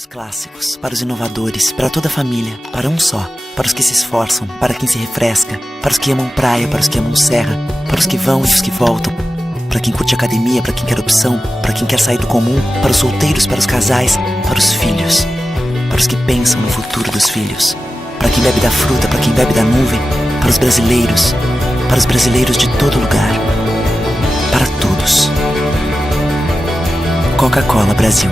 os clássicos, para os inovadores, para toda a família, para um só, para os que se esforçam, para quem se refresca, para os que amam praia, para os que amam serra, para os que vão e os que voltam, para quem curte academia, para quem quer opção, para quem quer sair do comum, para os solteiros, para os casais, para os filhos, para os que pensam no futuro dos filhos, para quem bebe da fruta, para quem bebe da nuvem, para os brasileiros de todo lugar, para todos. Coca-Cola Brasil.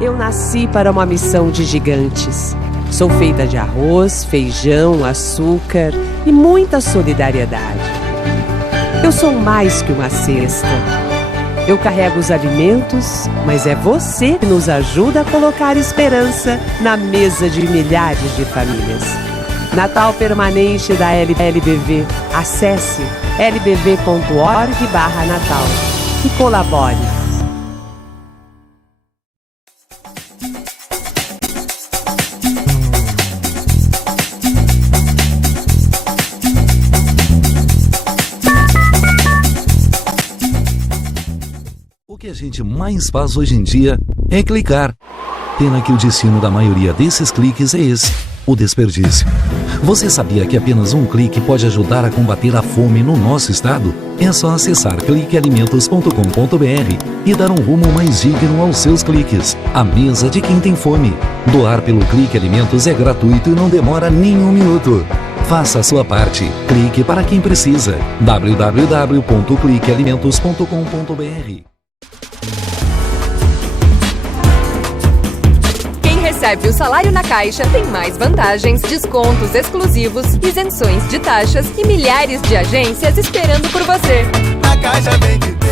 Eu nasci para uma missão de gigantes. Sou feita de arroz, feijão, açúcar e muita solidariedade. Eu sou mais que uma cesta. Eu carrego os alimentos, mas é você que nos ajuda a colocar esperança na mesa de milhares de famílias. Natal permanente da LBV. Acesse lbv.org/natal e colabore. O que a gente mais faz hoje em dia é clicar. Pena que o destino da maioria desses cliques é esse, o desperdício. Você sabia que apenas um clique pode ajudar a combater a fome no nosso estado? É só acessar cliquealimentos.com.br e dar um rumo mais digno aos seus cliques. A mesa de quem tem fome. Doar pelo Clique Alimentos é gratuito e não demora nem um minuto. Faça a sua parte. Clique para quem precisa. www.cliquealimentos.com.br. Recebe o salário na Caixa, tem mais vantagens, descontos exclusivos, isenções de taxas e milhares de agências esperando por você. A Caixa vem que tem.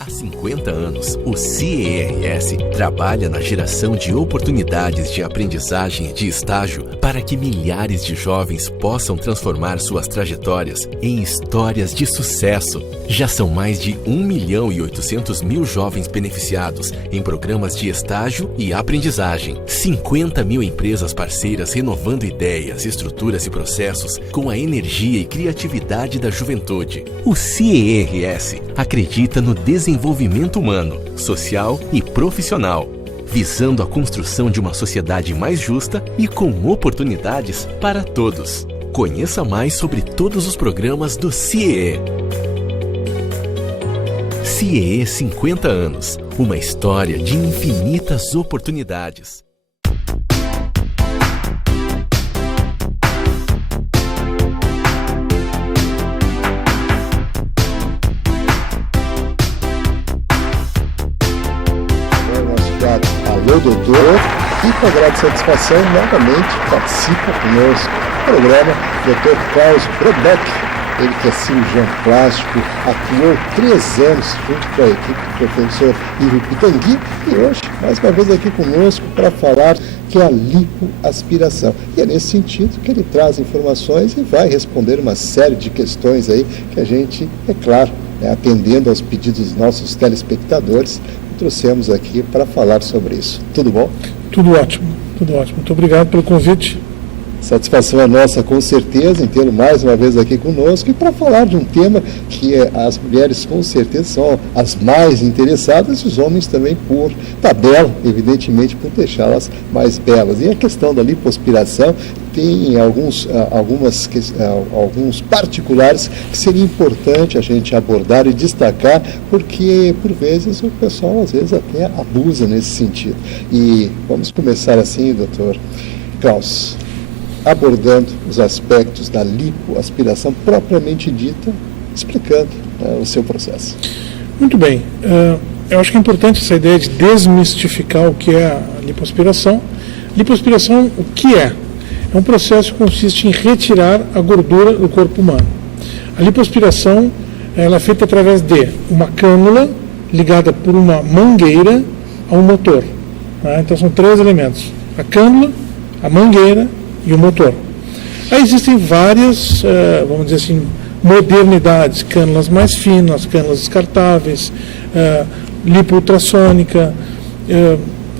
Há 50 anos, o CIERS trabalha na geração de oportunidades de aprendizagem e de estágio para que milhares de jovens possam transformar suas trajetórias em histórias de sucesso. Já são mais de 1.800.000 jovens beneficiados em programas de estágio e aprendizagem. 50 mil empresas parceiras renovando ideias, estruturas e processos com a energia e criatividade da juventude. O CIERS acredita no desenvolvimento humano, social e profissional, visando a construção de uma sociedade mais justa e com oportunidades para todos. Conheça mais sobre todos os programas do CIE. CIE 50 anos, uma história de infinitas oportunidades. Alô, doutor, e com grande satisfação, novamente participa conosco do programa Dr. Klaus Brobeck, ele que é cirurgião plástico, atuou 3 anos junto com a equipe do professor Ivo Pitangui e hoje, mais uma vez aqui conosco para falar que é a lipoaspiração. E é nesse sentido que ele traz informações e vai responder uma série de questões aí que a gente, é claro, atendendo aos pedidos dos nossos telespectadores, trouxemos aqui para falar sobre isso. Tudo bom? Tudo ótimo, tudo ótimo. Muito obrigado pelo convite. Satisfação é nossa, com certeza, em tê-lo mais uma vez aqui conosco e para falar de um tema que as mulheres com certeza são as mais interessadas e os homens também por tabela, evidentemente por deixá-las mais belas. E a questão da lipoaspiração tem alguns particulares que seria importante a gente abordar e destacar, porque por vezes o pessoal às vezes até abusa nesse sentido. E vamos começar assim, doutor Klaus, abordando os aspectos da lipoaspiração propriamente dita, explicando o seu processo. Muito bem. Eu acho que é importante essa ideia de desmistificar o que é a lipoaspiração. Lipoaspiração, o que é? É um processo que consiste em retirar a gordura do corpo humano. A lipoaspiração ela é feita através de uma cânula ligada por uma mangueira a um motor. Então são 3 elementos: a cânula, a mangueira e o motor. Aí existem várias, vamos dizer assim, modernidades, cânulas mais finas, cânulas descartáveis, lipo ultrassônica,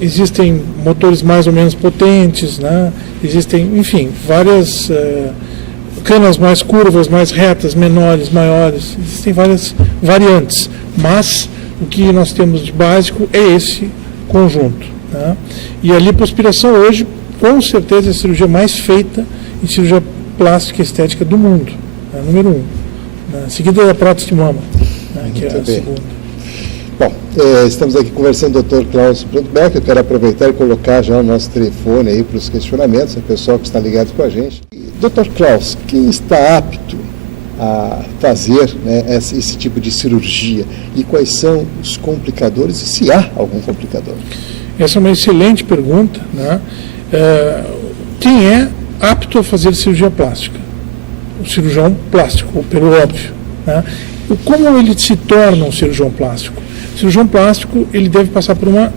existem motores mais ou menos potentes, né? Existem, enfim, várias cânulas mais curvas, mais retas, menores, maiores, existem várias variantes, mas o que nós temos de básico é esse conjunto, né? E a lipoaspiração hoje, com certeza, é a cirurgia mais feita em cirurgia plástica e estética do mundo, né? Número 1, né? Seguida da prótese de mama, né? Que é a segunda. Bom, estamos aqui conversando com o Dr. Klaus Brandbeck. Eu quero aproveitar e colocar já o nosso telefone aí para os questionamentos, o pessoal que está ligado com a gente. Dr. Klaus, quem está apto a fazer, né, esse tipo de cirurgia e quais são os complicadores e se há algum complicador? Essa é uma excelente pergunta, né? Quem é apto a fazer cirurgia plástica? O cirurgião plástico, pelo óbvio, né? Como ele se torna um cirurgião plástico? O cirurgião plástico, ele deve passar por uma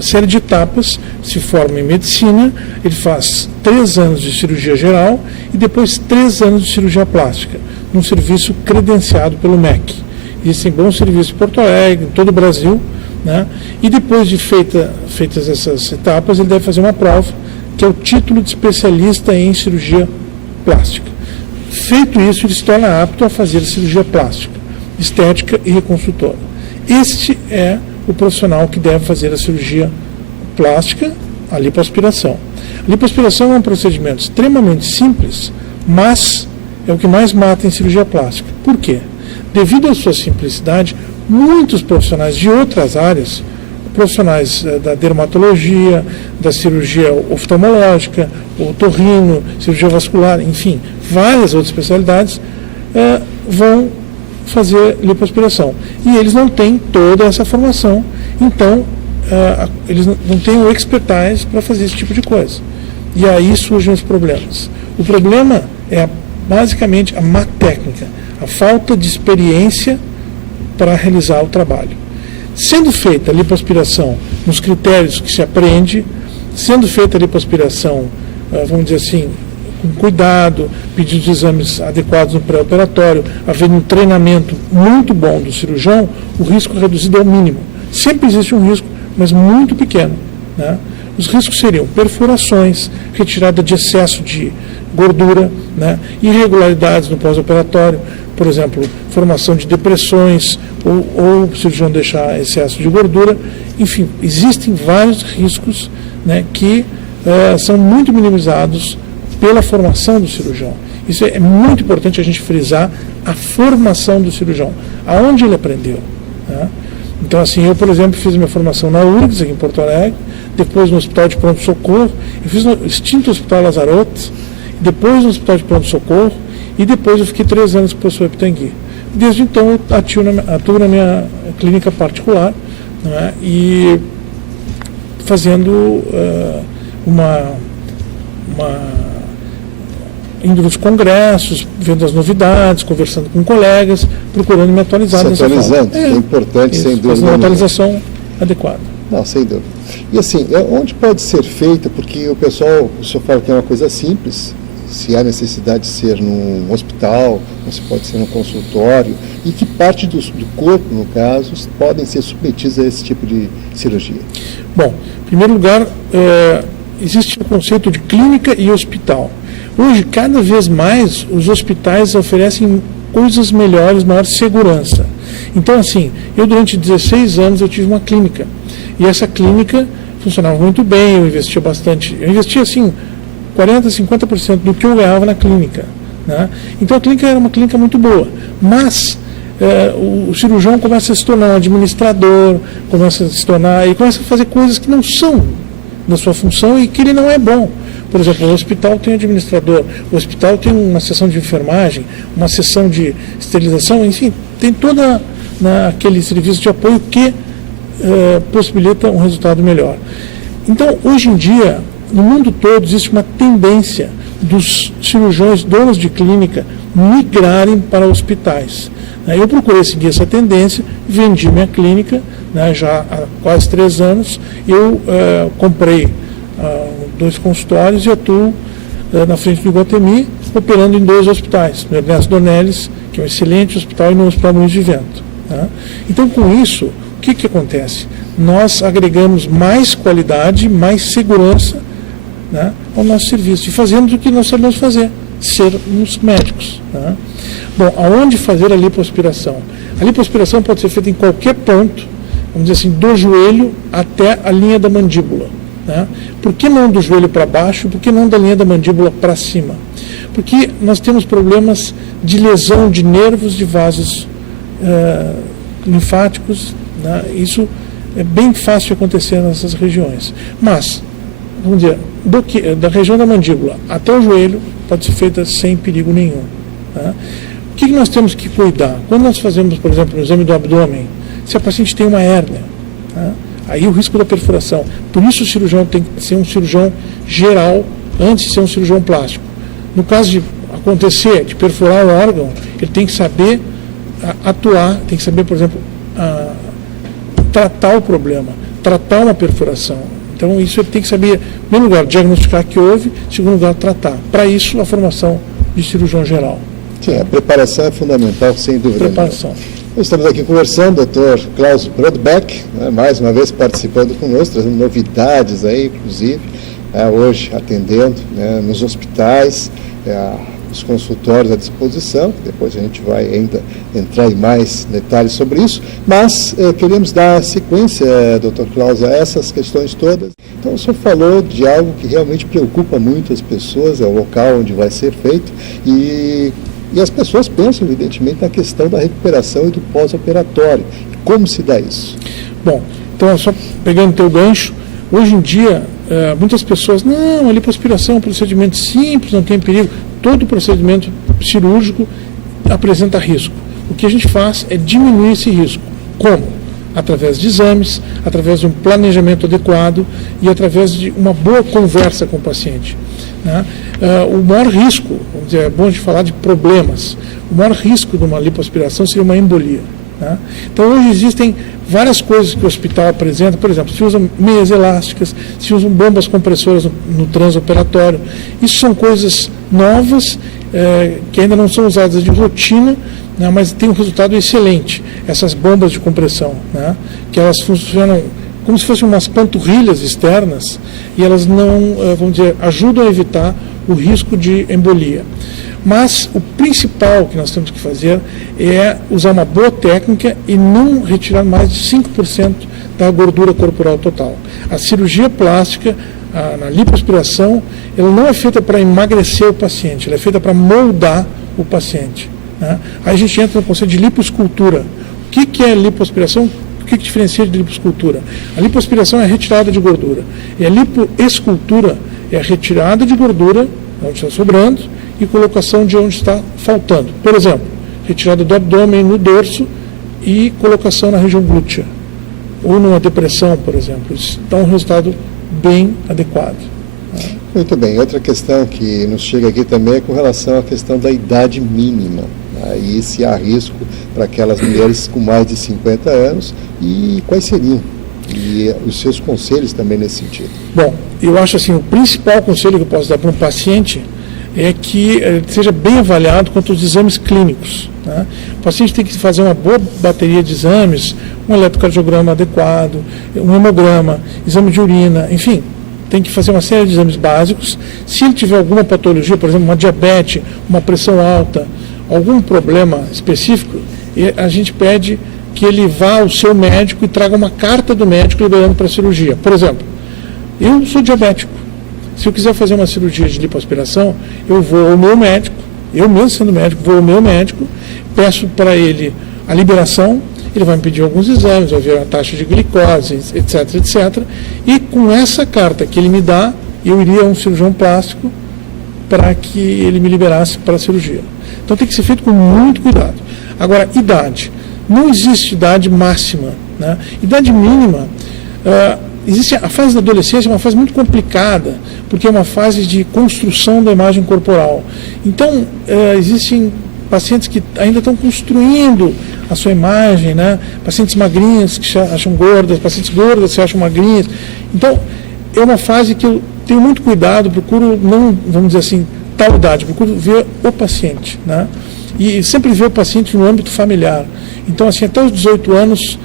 série de etapas, se forma em medicina, ele faz 3 anos de cirurgia geral e depois 3 anos de cirurgia plástica, num serviço credenciado pelo MEC. Existem bons serviços em Porto Alegre, em todo o Brasil, né? E depois de feitas essas etapas, ele deve fazer uma prova, que é o título de especialista em cirurgia plástica. Feito isso, ele se torna apto a fazer cirurgia plástica, estética e reconstrutora. Este é o profissional que deve fazer a cirurgia plástica, a lipoaspiração. A lipoaspiração é um procedimento extremamente simples, mas é o que mais mata em cirurgia plástica. Por quê? Devido à sua simplicidade, muitos profissionais de outras áreas, profissionais da dermatologia, da cirurgia oftalmológica, otorrino, cirurgia vascular, enfim, várias outras especialidades, vão fazer lipoaspiração. E eles não têm toda essa formação, então eles não têm o expertise para fazer esse tipo de coisa. E aí surgem os problemas. O problema é basicamente a má técnica, a falta de experiência para realizar o trabalho. Sendo feita a lipoaspiração nos critérios que se aprende, sendo feita a lipoaspiração, vamos dizer assim, com cuidado, pedindo os exames adequados no pré-operatório, havendo um treinamento muito bom do cirurgião, o risco reduzido ao mínimo. Sempre existe um risco, mas muito pequeno, né? Os riscos seriam perfurações, retirada de excesso de gordura, né? Irregularidades no pós-operatório, por exemplo, formação de depressões, ou o cirurgião deixar excesso de gordura. Enfim, existem vários riscos, né, que são muito minimizados pela formação do cirurgião. Isso é muito importante a gente frisar, a formação do cirurgião, aonde ele aprendeu, né? Então, assim, eu, por exemplo, fiz minha formação na URGS, aqui em Porto Alegre, depois no Hospital de Pronto-Socorro, eu fiz no extinto Hospital Lazarote, depois no Hospital de Pronto-Socorro, e depois eu fiquei 3 anos com o professor Pitangui. Desde então, eu atuo na minha clínica particular, né, e fazendo indo nos congressos, vendo as novidades, conversando com colegas, procurando me atualizar nessa forma. Se atualizando, é importante, sem dúvida. Fazer uma atualização adequada. Não, sem dúvida. E assim, onde pode ser feita, porque o senhor fala que é uma coisa simples, se há necessidade de ser num hospital, ou se pode ser num consultório, e que parte do corpo, no caso, podem ser submetidos a esse tipo de cirurgia? Bom, em primeiro lugar, existe o conceito de clínica e hospital. Hoje, cada vez mais, os hospitais oferecem coisas melhores, maior segurança. Então, assim, eu durante 16 anos eu tive uma clínica. E essa clínica funcionava muito bem, eu investia bastante. Eu investia, assim, 40%, 50% do que eu ganhava na clínica, né? Então, a clínica era uma clínica muito boa. Mas o cirurgião começa a se tornar um administrador, começa a se tornar... e começa a fazer coisas que não são da sua função e que ele não é bom. Por exemplo, o hospital tem administrador, o hospital tem uma seção de enfermagem, uma seção de esterilização, enfim, tem toda aquele serviço de apoio que possibilita um resultado melhor. Então, hoje em dia, no mundo todo, existe uma tendência dos cirurgiões, donos de clínica, migrarem para hospitais. Eu procurei seguir essa tendência, vendi minha clínica, né, já há quase 3 anos, eu comprei 2 consultórios e atuo na frente do Iguatemi, operando em 2 hospitais, no Ernesto Dornelles, que é um excelente hospital, e no Hospital Moinhos de Vento, né? Então, com isso, o que acontece? Nós agregamos mais qualidade, mais segurança, né, ao nosso serviço, e fazemos o que nós sabemos fazer, sermos médicos, né? Bom, aonde fazer a lipoaspiração? A lipoaspiração pode ser feita em qualquer ponto, vamos dizer assim, do joelho até a linha da mandíbula. Né? Por que não do joelho para baixo? Por que não da linha da mandíbula para cima? Porque nós temos problemas de lesão de nervos, de vasos linfáticos, né? Isso é bem fácil de acontecer nessas regiões. Mas, vamos dizer, da região da mandíbula até o joelho pode ser feita sem perigo nenhum. Né? O que nós temos que cuidar? Quando nós fazemos, por exemplo, o exame do abdômen, se a paciente tem uma hérnia, né? Aí o risco da perfuração. Por isso o cirurgião tem que ser um cirurgião geral antes de ser um cirurgião plástico. No caso de acontecer, de perfurar o órgão, ele tem que saber atuar, tem que saber, por exemplo, tratar o problema, tratar uma perfuração. Então isso ele tem que saber, em primeiro lugar, diagnosticar que houve, em segundo lugar, tratar. Para isso, a formação de cirurgião geral. Sim, a preparação é fundamental, sem dúvida. Preparação. Nós estamos aqui conversando, Dr. Klaus Brodbeck, né, mais uma vez participando conosco, trazendo novidades aí, inclusive, hoje atendendo, né, nos hospitais, os consultórios à disposição, depois a gente vai ainda entrar em mais detalhes sobre isso, mas queremos dar sequência, Dr. Klaus, a essas questões todas. Então o senhor falou de algo que realmente preocupa muito as pessoas, é o local onde vai ser feito, e as pessoas pensam, evidentemente, na questão da recuperação e do pós-operatório. Como se dá isso? Bom, então, só pegando o teu gancho, hoje em dia, muitas pessoas, não, a lipoaspiração é um procedimento simples, não tem perigo. Todo procedimento cirúrgico apresenta risco. O que a gente faz é diminuir esse risco. Como? Através de exames, através de um planejamento adequado e através de uma boa conversa com o paciente. Né? O maior risco, vamos dizer, é bom a gente falar de problemas, o maior risco de uma lipoaspiração seria uma embolia. Né? Então hoje existem várias coisas que o hospital apresenta, por exemplo, se usam meias elásticas, se usam bombas compressoras no transoperatório. Isso são coisas novas, que ainda não são usadas de rotina, né, mas tem um resultado excelente, essas bombas de compressão, né, que elas funcionam como se fossem umas panturrilhas externas e elas não, vamos dizer, ajudam a evitar o risco de embolia. Mas o principal que nós temos que fazer é usar uma boa técnica e não retirar mais de 5% da gordura corporal total. A cirurgia plástica, na lipoaspiração, ela não é feita para emagrecer o paciente, ela é feita para moldar o paciente. Né? Aí a gente entra no conceito de lipoescultura. O que é lipoaspiração? O que diferencia de lipoescultura? A lipoaspiração é a retirada de gordura. E a lipoescultura é a retirada de gordura, onde está sobrando, e colocação de onde está faltando. Por exemplo, retirada do abdômen no dorso e colocação na região glútea. Ou numa depressão, por exemplo. Isso dá um resultado bem adequado. Muito bem. Outra questão que nos chega aqui também é com relação à questão da idade mínima. E se há risco para aquelas mulheres com mais de 50 anos e quais seriam? E os seus conselhos também nesse sentido. Bom, eu acho assim, o principal conselho que eu posso dar para um paciente é que seja bem avaliado quanto aos exames clínicos. Né? O paciente tem que fazer uma boa bateria de exames, um eletrocardiograma adequado, um hemograma, exame de urina, enfim, tem que fazer uma série de exames básicos. Se ele tiver alguma patologia, por exemplo, uma diabetes, uma pressão alta, algum problema específico, a gente pede que ele vá ao seu médico e traga uma carta do médico liberando para a cirurgia. Por exemplo, eu sou diabético. Se eu quiser fazer uma cirurgia de lipoaspiração, eu vou ao meu médico, eu mesmo sendo médico, vou ao meu médico, peço para ele a liberação, ele vai me pedir alguns exames, vai ver a taxa de glicose, etc, etc. E com essa carta que ele me dá, eu iria a um cirurgião plástico para que ele me liberasse para a cirurgia. Então tem que ser feito com muito cuidado. Agora, idade. Não existe idade máxima. Né? Idade mínima, existe a fase da adolescência, é uma fase muito complicada, porque é uma fase de construção da imagem corporal. Então, existem pacientes que ainda estão construindo a sua imagem, né? Pacientes magrinhas que se acham gordas, pacientes gordas que se acham magrinhas. Então, é uma fase que eu tenho muito cuidado, procuro não, vamos dizer assim, tal idade, procuro ver o paciente, né? E sempre ver o paciente no âmbito familiar. Então, assim, até os 18 anos,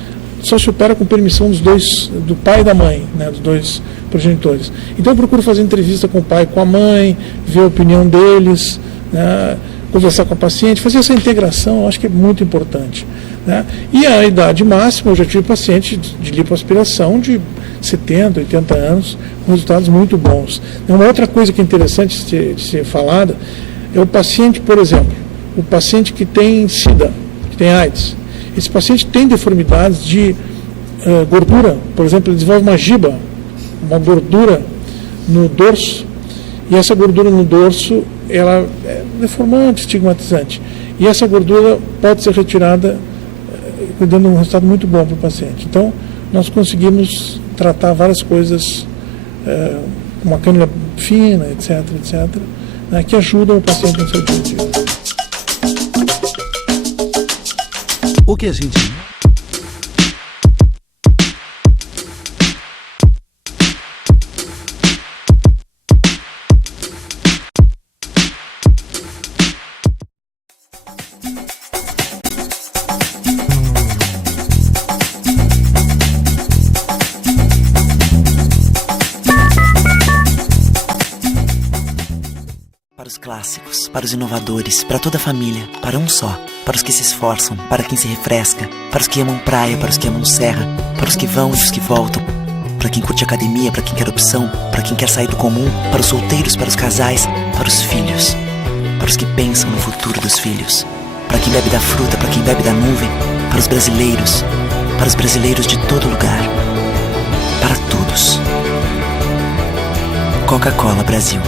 só se opera com permissão dos dois, do pai e da mãe, né, dos dois progenitores. Então eu procuro fazer entrevista com o pai e com a mãe, ver a opinião deles, né, conversar com a paciente, fazer essa integração, eu acho que é muito importante, né? E a idade máxima, eu já tive paciente de lipoaspiração de 70, 80 anos, com resultados muito bons. Uma outra coisa que é interessante de ser falada é o paciente, por exemplo, o paciente que tem SIDA, que tem AIDS. Esse paciente tem deformidades de gordura, por exemplo, ele desenvolve uma giba, uma gordura no dorso, e essa gordura no dorso, ela é deformante, estigmatizante. E essa gordura pode ser retirada, dando um resultado muito bom para o paciente. Então, nós conseguimos tratar várias coisas, uma cânula fina, etc., né, que ajudam o paciente no seu dia a dia. O que a gente... Para os clássicos, para os inovadores, para toda a família, para um só. Para os que se esforçam, para quem se refresca, para os que amam praia, para os que amam serra, para os que vão e os que voltam, para quem curte academia, para quem quer opção, para quem quer sair do comum, para os solteiros, para os casais, para os filhos, para os que pensam no futuro dos filhos, para quem bebe da fruta, para quem bebe da nuvem, para os brasileiros de todo lugar, para todos. Coca-Cola Brasil.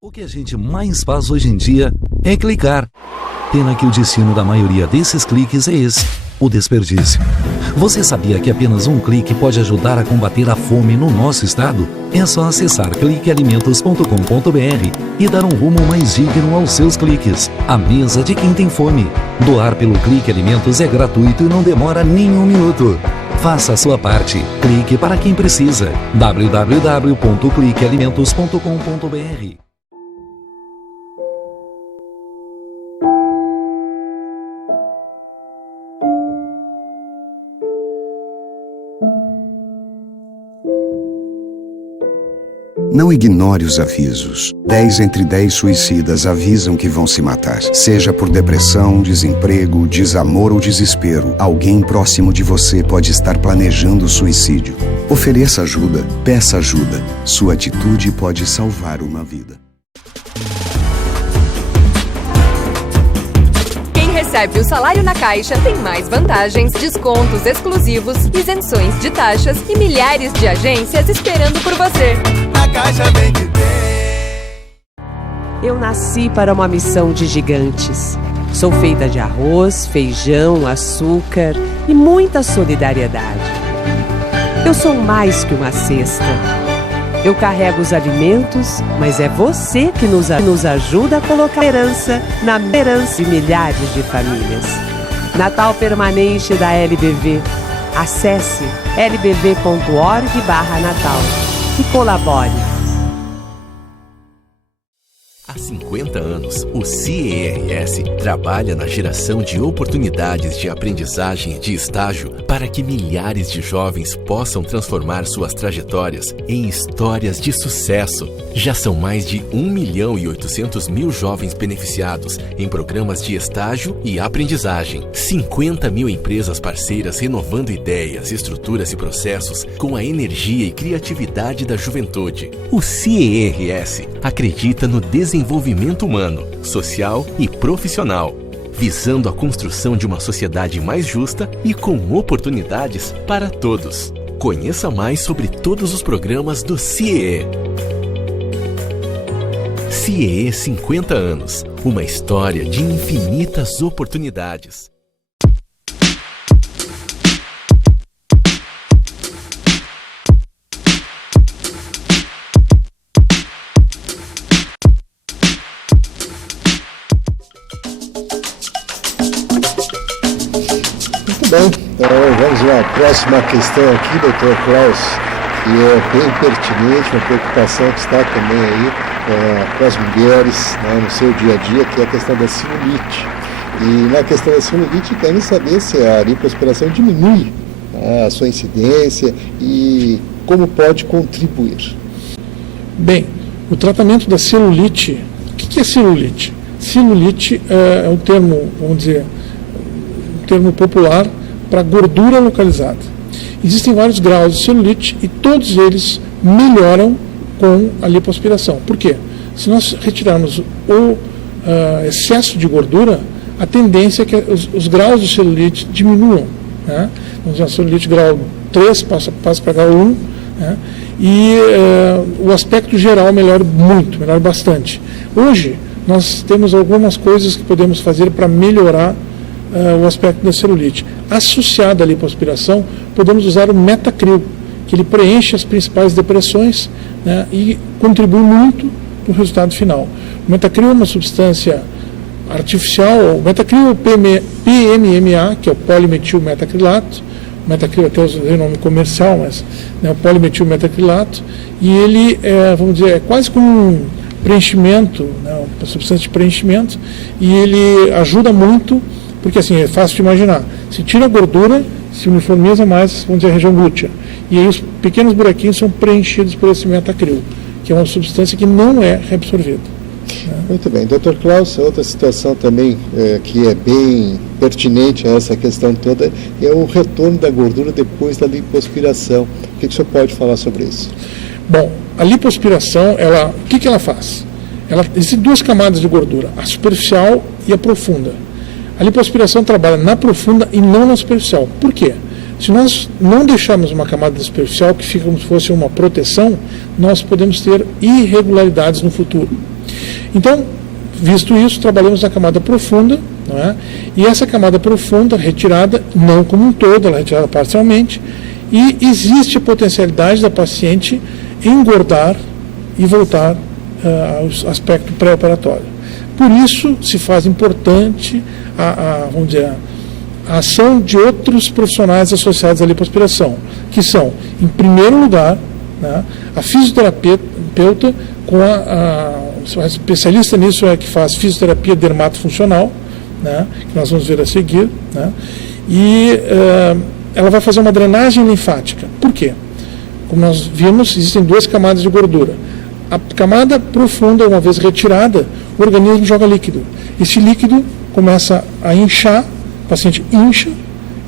O que a gente mais faz hoje em dia é clicar. Pena que o destino da maioria desses cliques é esse, o desperdício. Você sabia que apenas um clique pode ajudar a combater a fome no nosso estado? É só acessar cliquealimentos.com.br e dar um rumo mais digno aos seus cliques. A mesa de quem tem fome. Doar pelo Clique Alimentos é gratuito e não demora nem um minuto. Faça a sua parte. Clique para quem precisa. www.cliquealimentos.com.br. Não ignore os avisos. 10 entre 10 suicidas avisam que vão se matar. Seja por depressão, desemprego, desamor ou desespero, alguém próximo de você pode estar planejando suicídio. Ofereça ajuda, peça ajuda. Sua atitude pode salvar uma vida. Quem recebe o salário na Caixa tem mais vantagens, descontos exclusivos, isenções de taxas e milhares de agências esperando por você. A Caixa vem que tem. Eu nasci para uma missão de gigantes. Sou feita de arroz, feijão, açúcar e muita solidariedade. Eu sou mais que uma cesta. Eu carrego os alimentos, mas é você que nos ajuda a colocar herança na herança de milhares de famílias. Natal permanente da LBV. Acesse lbv.org/natal e colabore. Há 50 anos, o CIERS trabalha na geração de oportunidades de aprendizagem e de estágio para que milhares de jovens possam transformar suas trajetórias em histórias de sucesso. Já são mais de 1.800.000 jovens beneficiados em programas de estágio e aprendizagem. 50 mil empresas parceiras renovando ideias, estruturas e processos com a energia e criatividade da juventude. O CIERS acredita no desenvolvimento humano, social e profissional, visando a construção de uma sociedade mais justa e com oportunidades para todos. Conheça mais sobre todos os programas do CIE. CIE 50 anos, uma história de infinitas oportunidades. Muito bem, então vamos à próxima questão aqui, Dr. Klaus. que é bem pertinente, uma preocupação que está também aí com as mulheres, né, no seu dia a dia, que é a questão da celulite. E na questão da celulite, querem saber se a lipoaspiração diminui a sua incidência e como pode contribuir. Bem, o tratamento da celulite, o que é celulite? Celulite é um termo, vamos dizer, um termo popular para gordura localizada. Existem vários graus de celulite e todos eles melhoram com a lipoaspiração. Por quê? Se nós retirarmos o excesso de gordura, a tendência é que os graus de celulite diminuam. Né? Vamos dizer, a celulite grau 3 passa para grau 1, né? E o aspecto geral melhora muito, melhora bastante. Hoje, nós temos algumas coisas que podemos fazer para melhorar o aspecto da celulite. Associado à lipoaspiração, podemos usar o Metacril, que ele preenche as principais depressões, né, e contribui muito para o resultado final. O Metacril é uma substância artificial, o Metacril é o PMMA, que é o polimetilmetacrilato. O Metacril até o nome comercial, mas o polimetilmetacrilato, e ele vamos dizer, é quase como um preenchimento, né, uma substância de preenchimento, e ele ajuda muito, porque assim, é fácil de imaginar, se tira a gordura, se uniformiza mais, vamos dizer, a região glútea, e aí os pequenos buraquinhos são preenchidos por esse Metacril, que é uma substância que não é reabsorvida. Muito bem. Dr. Klaus, outra situação também que é bem pertinente a essa questão toda é o retorno da gordura depois da lipoaspiração. O que o senhor pode falar sobre isso? Bom, a lipoaspiração, o que ela faz? Existem duas camadas de gordura, a superficial e a profunda. A lipoaspiração trabalha na profunda e não na superficial. Por quê? Se nós não deixarmos uma camada superficial que fica como se fosse uma proteção, nós podemos ter irregularidades no futuro. Então, visto isso, trabalhamos na camada profunda, não é? E essa camada profunda, retirada, não como um todo, ela é retirada parcialmente, e existe a potencialidade da paciente engordar e voltar ao aspecto pré-operatório. Por isso, se faz importante vamos dizer, a ação de outros profissionais associados à lipoaspiração, que são, em primeiro lugar, né, a fisioterapeuta com a especialista nisso que faz fisioterapia dermatofuncional, né, que nós vamos ver a seguir, né, e ela vai fazer uma drenagem linfática. Por quê? Como nós vimos, existem duas camadas de gordura. A camada profunda, uma vez retirada, o organismo joga líquido. Esse líquido começa a inchar, o paciente incha,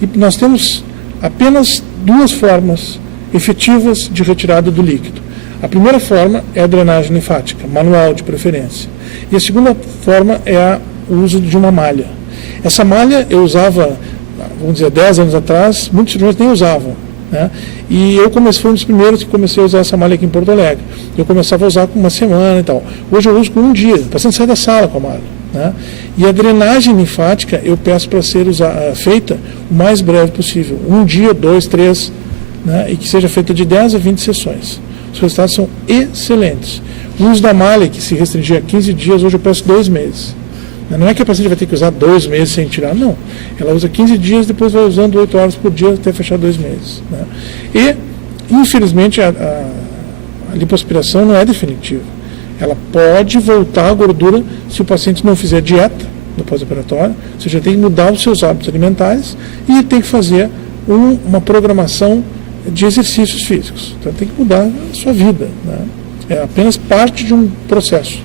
e nós temos apenas duas formas efetivas de retirada do líquido. A primeira forma é a drenagem linfática, manual de preferência. E a segunda forma é o uso de uma malha. Essa malha eu usava, vamos dizer, 10 anos atrás, muitos cirurgiões nem usavam, né? E eu fui um dos primeiros que comecei a usar essa malha aqui em Porto Alegre. Eu começava a usar com uma semana e tal. Hoje eu uso com um dia, o paciente sai da sala com a malha, né? E a drenagem linfática eu peço para ser feita o mais breve possível. 1 dia, 2, 3, né? E que seja feita de 10 a 20 sessões. Os resultados são excelentes. O uso da malha, que se restringia a 15 dias, hoje eu peço 2 meses. Não é que a paciente vai ter que usar 2 meses sem tirar, não. Ela usa 15 dias, depois vai usando 8 horas por dia até fechar 2 meses. Né? E, infelizmente, a lipoaspiração não é definitiva. Ela pode voltar à gordura se o paciente não fizer dieta no pós-operatório, ou seja, tem que mudar os seus hábitos alimentares e tem que fazer uma programação de exercícios físicos. Então tem que mudar a sua vida, né? É apenas parte de um processo.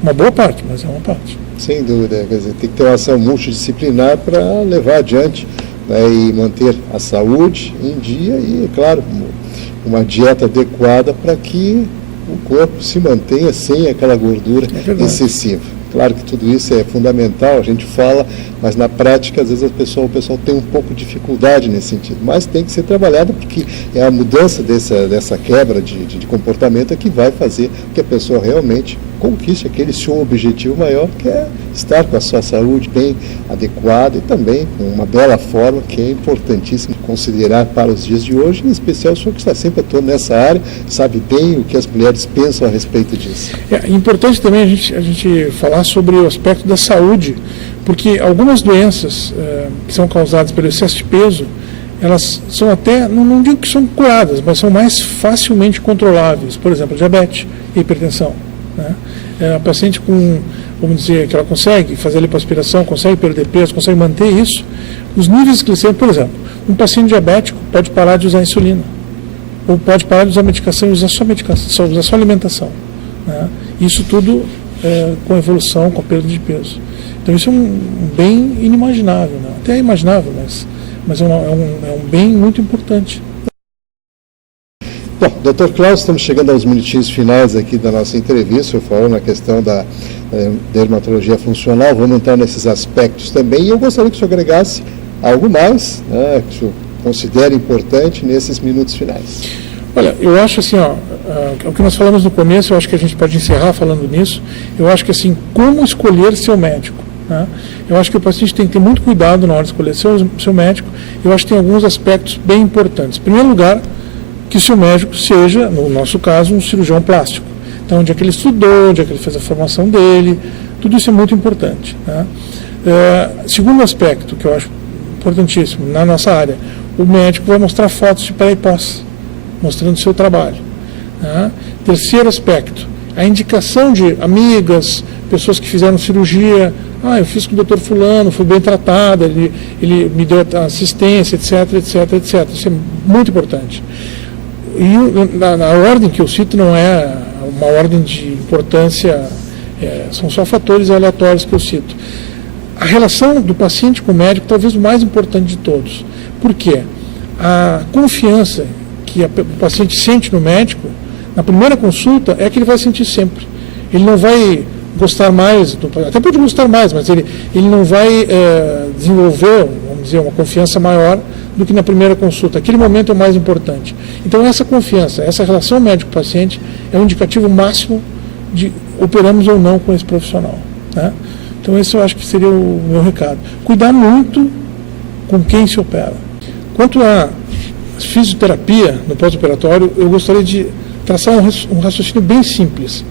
Uma boa parte, mas é uma parte. Sem dúvida, quer dizer, tem que ter uma ação multidisciplinar para levar adiante, né, e manter a saúde em dia e, claro, uma dieta adequada para que o corpo se mantenha sem aquela gordura excessiva. Claro que tudo isso é fundamental, a gente fala, mas na prática, às vezes, o pessoal tem um pouco de dificuldade nesse sentido. Mas tem que ser trabalhado, porque é a mudança dessa quebra de comportamento que vai fazer que a pessoa realmente conquiste aquele seu objetivo maior, que é estar com a sua saúde bem adequada e também com uma bela forma, que é importantíssimo considerar para os dias de hoje, em especial o senhor que está sempre atuando nessa área, sabe bem o que as mulheres pensam a respeito disso. É importante também a gente falar sobre o aspecto da saúde, porque algumas doenças que são causadas pelo excesso de peso, elas são até, não digo que são curadas, mas são mais facilmente controláveis. Por exemplo, diabetes e hipertensão, né? A paciente com, vamos dizer, que ela consegue fazer a lipoaspiração, consegue perder peso, consegue manter isso, os níveis glicêmicos, por exemplo, um paciente diabético pode parar de usar insulina, ou pode parar de usar medicação e usar só medicação, usar só alimentação, né? Isso tudo com evolução, com perda de peso. Então isso é um bem inimaginável, né? Até é imaginável, mas é um bem muito importante. Bom, Dr. Klaus, estamos chegando aos minutinhos finais aqui da nossa entrevista. Eu falo na questão da dermatologia funcional, vamos entrar nesses aspectos também, e eu gostaria que o senhor agregasse algo mais, né, que o senhor considera importante nesses minutos finais. Olha, eu acho assim, o que nós falamos no começo, eu acho que a gente pode encerrar falando nisso. Eu acho que assim, como escolher seu médico, né? Eu acho que o paciente tem que ter muito cuidado na hora de escolher seu médico. Eu acho que tem alguns aspectos bem importantes. Em primeiro lugar, que o seu médico seja, no nosso caso, um cirurgião plástico. Então, onde é que ele estudou, onde é que ele fez a formação dele, tudo isso é muito importante, né? Segundo aspecto, que eu acho importantíssimo na nossa área, o médico vai mostrar fotos de pré e pós, mostrando o seu trabalho, né? Terceiro aspecto, a indicação de amigas, pessoas que fizeram cirurgia. Eu fiz com o doutor fulano, fui bem tratada, ele me deu assistência, etc, etc, etc. Isso é muito importante. E na ordem que eu cito não é uma ordem de importância, são só fatores aleatórios que eu cito. A relação do paciente com o médico talvez o mais importante de todos. Por quê? A confiança que o paciente sente no médico, na primeira consulta, é que ele vai sentir sempre. Ele não vai gostar mais, até pode gostar mais, mas ele não vai desenvolver, vamos dizer, uma confiança maior do que na primeira consulta. Aquele momento é o mais importante. Então essa confiança, essa relação médico-paciente é um indicativo máximo de operamos ou não com esse profissional, né? Então esse eu acho que seria o meu recado. Cuidar muito com quem se opera. Quanto à fisioterapia no pós-operatório, eu gostaria de traçar um raciocínio bem simples.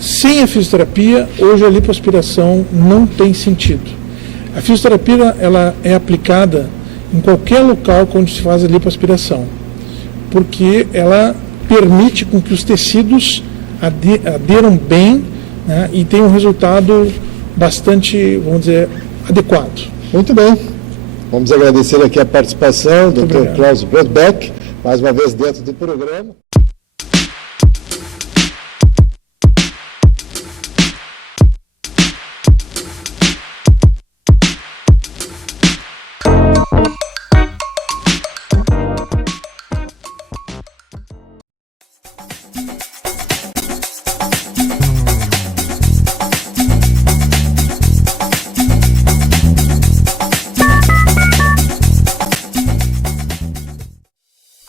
Sem a fisioterapia, hoje a lipoaspiração não tem sentido. A fisioterapia ela é aplicada em qualquer local onde se faz a lipoaspiração, porque ela permite com que os tecidos aderam bem, né, e tenham um resultado bastante, vamos dizer, adequado. Muito bem. Vamos agradecer aqui a participação do Dr. Klaus Brodbeck, mais uma vez dentro do programa.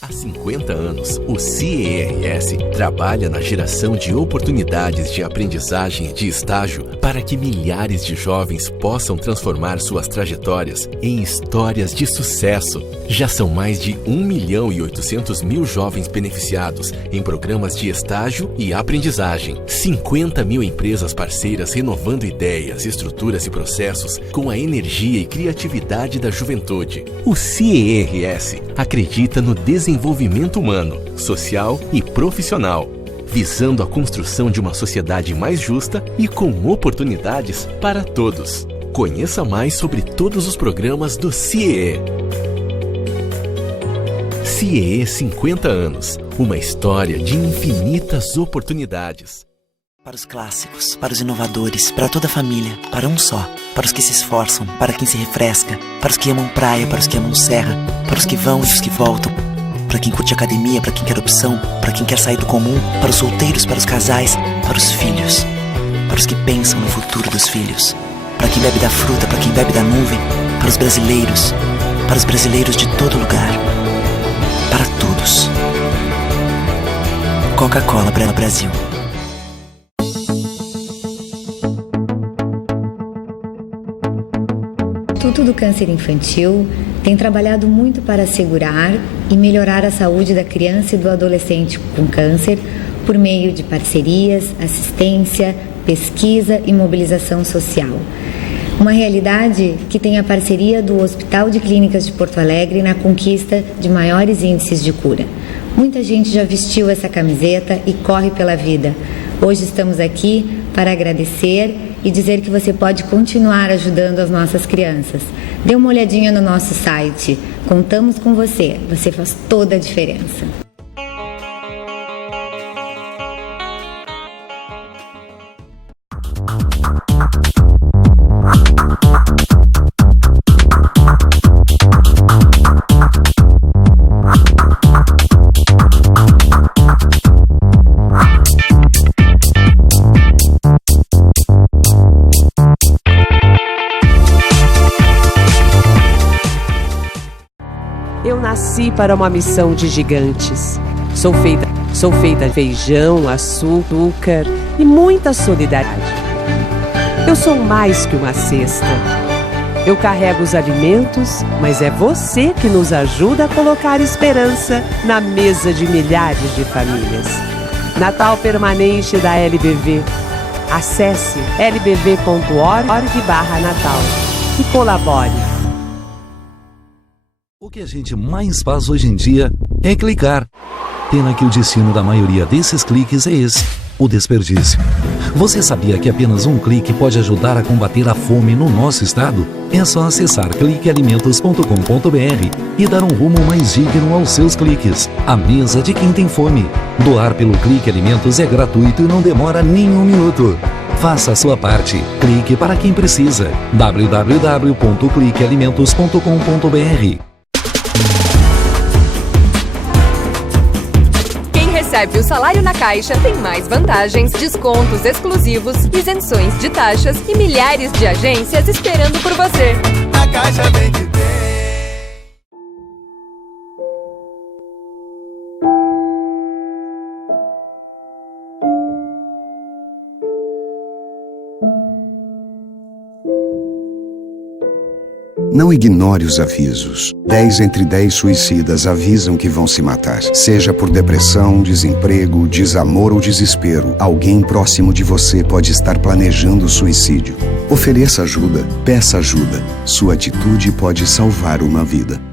Há 50 anos, o CERS trabalha na geração de oportunidades de aprendizagem e de estágio para que milhares de jovens possam transformar suas trajetórias em histórias de sucesso. Já são mais de 1.800.000 jovens beneficiados em programas de estágio e aprendizagem. 50 mil empresas parceiras renovando ideias, estruturas e processos com a energia e criatividade da juventude. O CERS acredita no desenvolvimento humano, social e profissional, visando a construção de uma sociedade mais justa e com oportunidades para todos. Conheça mais sobre todos os programas do CIEE. CIEE 50 anos, uma história de infinitas oportunidades. Para os clássicos, para os inovadores, para toda a família, para um só. Para os que se esforçam, para quem se refresca, para os que amam praia, para os que amam serra, para os que vão e os que voltam, para quem curte academia, para quem quer opção, para quem quer sair do comum, para os solteiros, para os casais, para os filhos, para os que pensam no futuro dos filhos, para quem bebe da fruta, para quem bebe da nuvem, para os brasileiros de todo lugar, para todos. Coca-Cola Brasil. O Instituto do Câncer Infantil tem trabalhado muito para assegurar e melhorar a saúde da criança e do adolescente com câncer por meio de parcerias, assistência, pesquisa e mobilização social. Uma realidade que tem a parceria do Hospital de Clínicas de Porto Alegre na conquista de maiores índices de cura. Muita gente já vestiu essa camiseta e corre pela vida. Hoje estamos aqui para agradecer e dizer que você pode continuar ajudando as nossas crianças. Dê uma olhadinha no nosso site. Contamos com você. Você faz toda a diferença. Eu nasci para uma missão de gigantes. Sou feita de feijão, açúcar e muita solidariedade. Eu sou mais que uma cesta. Eu carrego os alimentos, mas é você que nos ajuda a colocar esperança na mesa de milhares de famílias. Natal permanente da LBV. Acesse lbv.org/natal e colabore. O que a gente mais faz hoje em dia é clicar. Pena que o destino da maioria desses cliques é esse, o desperdício. Você sabia que apenas um clique pode ajudar a combater a fome no nosso estado? É só acessar cliquealimentos.com.br e dar um rumo mais digno aos seus cliques. A mesa de quem tem fome. Doar pelo Clique Alimentos é gratuito e não demora nem um minuto. Faça a sua parte. Clique para quem precisa. www.cliquealimentos.com.br. Recebe o salário na Caixa, tem mais vantagens, descontos exclusivos, isenções de taxas e milhares de agências esperando por você. Na Caixa vem que tem. Não ignore os avisos. 10 entre 10 suicidas avisam que vão se matar. Seja por depressão, desemprego, desamor ou desespero, alguém próximo de você pode estar planejando suicídio. Ofereça ajuda, peça ajuda. Sua atitude pode salvar uma vida.